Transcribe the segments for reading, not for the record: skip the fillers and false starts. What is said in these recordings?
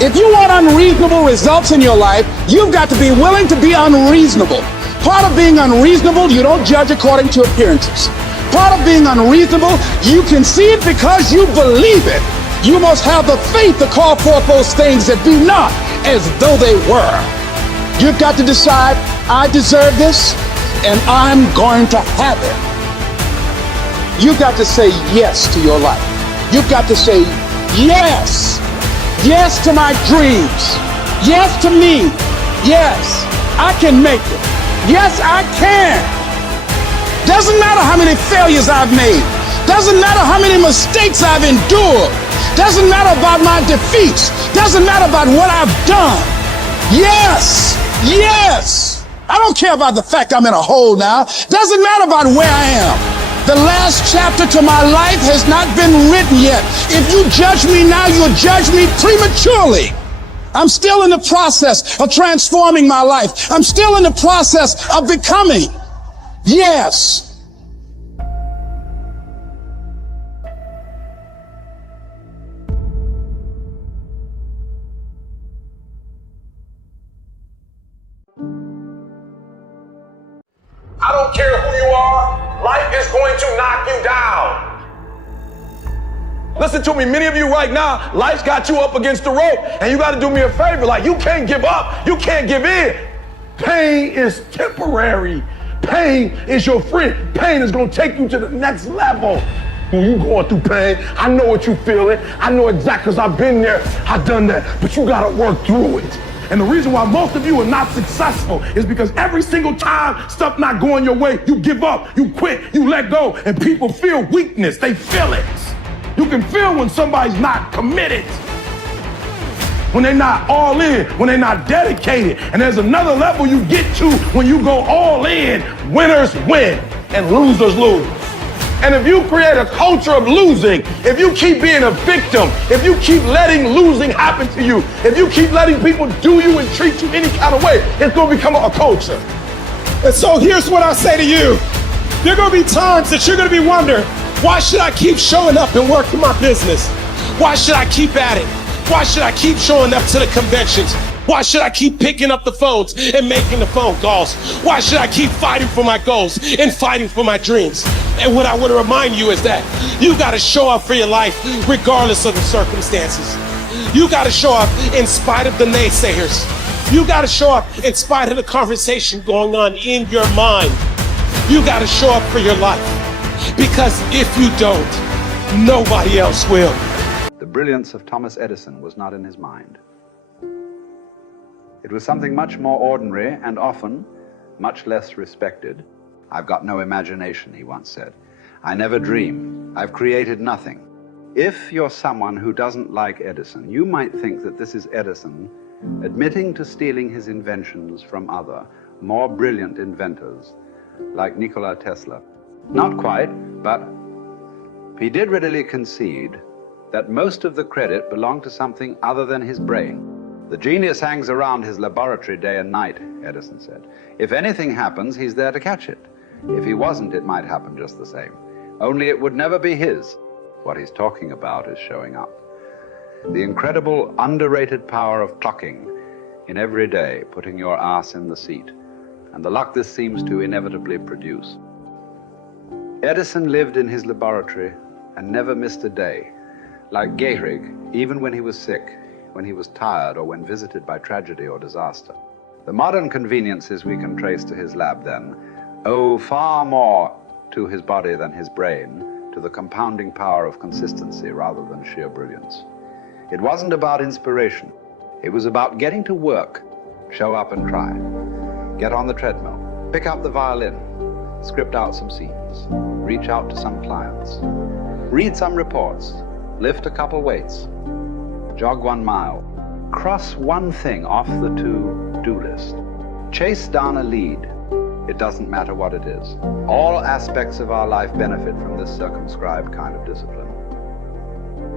If you want unreasonable results in your life, you've got to be willing to be unreasonable. Part of being unreasonable, you don't judge according to appearances. Part of being unreasonable, you can see it because you believe it. You must have the faith to call forth those things that be not as though they were. You've got to decide, I deserve this, and I'm going to have it. You've got to say yes to your life. You've got to say yes. Yes to my dreams. Yes to me. Yes, I can make it. Yes, I can. Doesn't matter how many failures I've made. Doesn't matter how many mistakes I've endured. Doesn't matter about my defeats. Doesn't matter about what I've done. Yes, yes. I don't care about the fact I'm in a hole now. Doesn't matter about where I am. The last chapter to my life has not been written yet. If you judge me now, you'll judge me prematurely. I'm still in the process of transforming my life. I'm still in the process of becoming. Yes. I don't care who you are. Life is going to knock you down. Listen to me, many of you right now, life's got you up against the rope, and you got to do me a favor. Like, you can't give up. You can't give in. Pain is temporary. Pain is your friend. Pain is going to take you to the next level. When you going through pain, I know what you're feeling. I know exactly, because I've been there. I've done that. But you got to work through it. And the reason why most of you are not successful is because every single time stuff not going your way, you give up, you quit, you let go, and people feel weakness. They feel it. You can feel when somebody's not committed, when they're not all in, when they're not dedicated. And there's another level you get to when you go all in. Winners win and losers lose. And if you create a culture of losing, if you keep being a victim, if you keep letting losing happen to you, if you keep letting people do you and treat you any kind of way, it's going to become a culture. And so here's what I say to you. There are going to be times that you're going to be wondering, why should I keep showing up and working my business? Why should I keep at it? Why should I keep showing up to the conventions? Why should I keep picking up the phones and making the phone calls? Why should I keep fighting for my goals and fighting for my dreams? And what I want to remind you is that you got to show up for your life regardless of the circumstances. You got to show up in spite of the naysayers. You got to show up in spite of the conversation going on in your mind. You got to show up for your life, because if you don't, nobody else will. The brilliance of Thomas Edison was not in his mind. It was something much more ordinary and often much less respected. "I've got no imagination," he once said. "I never dream. I've created nothing." If you're someone who doesn't like Edison, you might think that this is Edison admitting to stealing his inventions from other, more brilliant inventors, like Nikola Tesla. Not quite, but he did readily concede that most of the credit belonged to something other than his brain. "The genius hangs around his laboratory day and night," Edison said. "If anything happens, he's there to catch it. If he wasn't, it might happen just the same. Only it would never be his." What he's talking about is showing up. The incredible, underrated power of clocking in every day, putting your ass in the seat, and the luck this seems to inevitably produce. Edison lived in his laboratory and never missed a day. Like Gehrig, even when he was sick, when he was tired, or when visited by tragedy or disaster. The modern conveniences we can trace to his lab, then, owe far more to his body than his brain, to the compounding power of consistency rather than sheer brilliance. It wasn't about inspiration. It was about getting to work. Show up and try. Get on the treadmill. Pick up the violin. Script out some scenes. Reach out to some clients. Read some reports. Lift a couple weights. Jog 1 mile. Cross one thing off the to-do list. Chase down a lead. It doesn't matter what it is. All aspects of our life benefit from this circumscribed kind of discipline.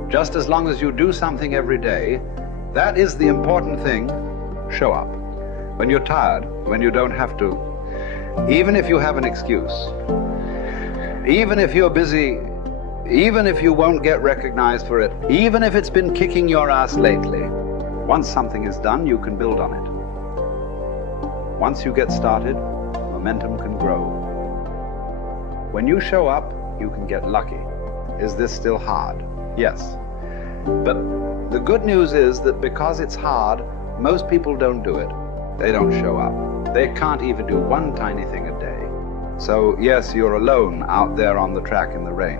Just as long as you do something every day, that is the important thing. Show up. When you're tired, when you don't have to, even if you have an excuse, even if you're busy, even if you won't get recognized for it, even if it's been kicking your ass lately, Once something is done, you can build on it. Once you get started, momentum can grow. When you show up, you can get lucky. Is this still hard? Yes. But the good news is that because it's hard, most people don't do it. They don't show up. They can't even do one tiny thing a day. So yes, you're alone out there on the track in the rain.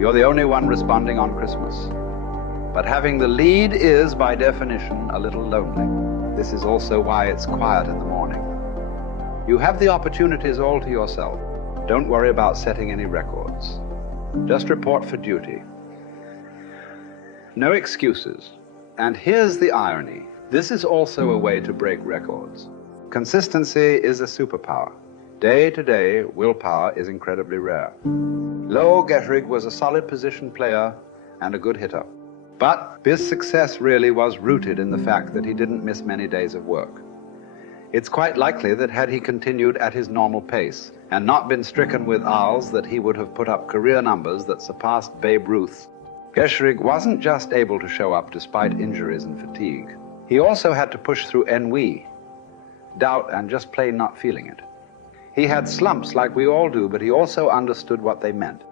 You're the only one responding on Christmas. But having the lead is, by definition, a little lonely. This is also why it's quiet in the morning. You have the opportunities all to yourself. Don't worry about setting any records. Just report for duty. No excuses. And here's the irony. This is also a way to break records. Consistency is a superpower. Day to day, willpower is incredibly rare. Lo Gehrig was a solid position player and a good hitter. But his success really was rooted in the fact that he didn't miss many days of work. It's quite likely that had he continued at his normal pace and not been stricken with ALS, that he would have put up career numbers that surpassed Babe Ruth's. Gehrig wasn't just able to show up despite injuries and fatigue. He also had to push through ennui, doubt, and just plain not feeling it. He had slumps like we all do, but he also understood what they meant.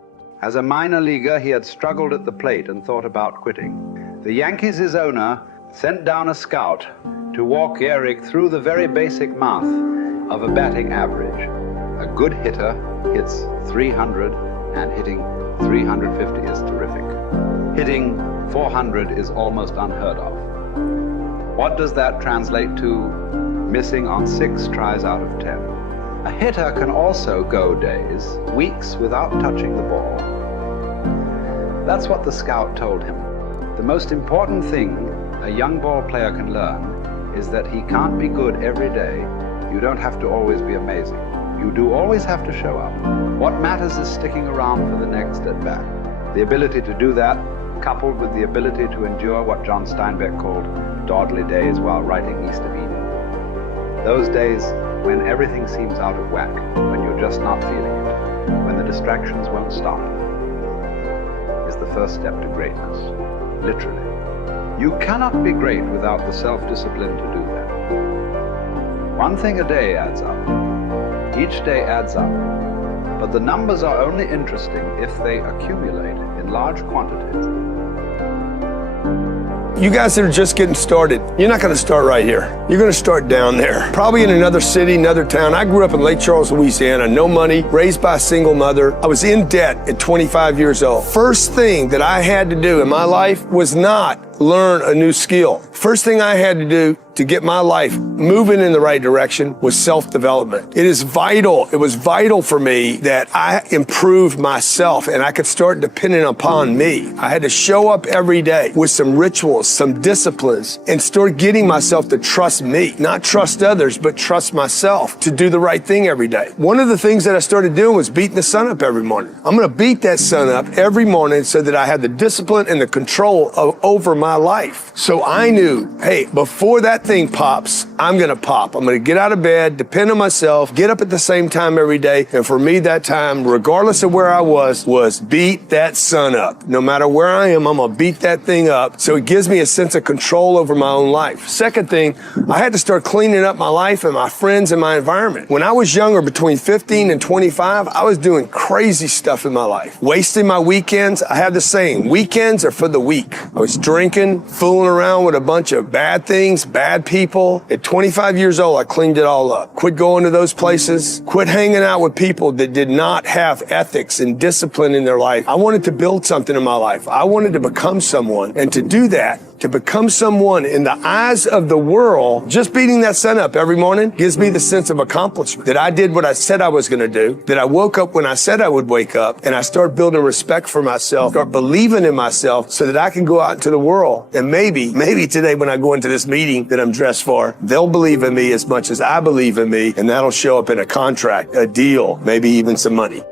As a minor leaguer, he had struggled at the plate and thought about quitting. The Yankees' owner sent down a scout to walk Gehrig through the very basic math of a batting average. A good hitter hits 300, and hitting 350 is terrific. Hitting 400 is almost unheard of. What does that translate to? Missing on 6 tries out of 10. A hitter can also go days, weeks without touching the ball. That's what the scout told him. The most important thing a young ball player can learn is that he can't be good every day. You don't have to always be amazing. You do always have to show up. What matters is sticking around for the next at-bat. The ability to do that, coupled with the ability to endure what John Steinbeck called dawdly days while writing East of Eden. Those days when everything seems out of whack, when you're just not feeling it, when the distractions won't stop, is the first step to greatness, literally. You cannot be great without the self-discipline to do that. One thing a day adds up. Each day adds up. But the numbers are only interesting if they accumulate in large quantities. You guys that are just getting started, you're not going to start right here. You're going to start down there, probably in another city, another town. I grew up in Lake Charles, Louisiana, no money, raised by a single mother. I was in debt at 25 years old. First thing that I had to do in my life was not learn a new skill. First thing I had to do to get my life moving in the right direction was self-development. It is vital. It was vital for me that I improved myself and I could start depending upon me. I had to show up every day with some rituals, some disciplines, and start getting myself to trust me, not trust others, but trust myself to do the right thing every day. One of the things that I started doing was beating the sun up every morning. I'm going to beat that sun up every morning so that I have the discipline and the control over my life. So I knew, hey, before that thing pops, I'm going to pop. I'm going to get out of bed, depend on myself, get up at the same time every day. And for me, that time, regardless of where I was beat that sun up. No matter where I am, I'm going to beat that thing up. So it gives me a sense of control over my own life. Second thing, I had to start cleaning up my life and my friends and my environment. When I was younger, between 15 and 25, I was doing crazy stuff in my life. Wasting my weekends. I have the saying, weekends are for the weak. I was drinking, fooling around with a bunch of bad things, bad people. At 25 years old, I cleaned it all up. Quit going to those places. Quit hanging out with people that did not have ethics and discipline in their life. I wanted to build something in my life. I wanted to become someone. And to do that, to become someone in the eyes of the world, just beating that sun up every morning gives me the sense of accomplishment, that I did what I said I was going to do, that I woke up when I said I would wake up, and I start building respect for myself, start believing in myself so that I can go out into the world. And maybe today when I go into this meeting that I'm dressed for, they'll believe in me as much as I believe in me, and that'll show up in a contract, a deal, maybe even some money.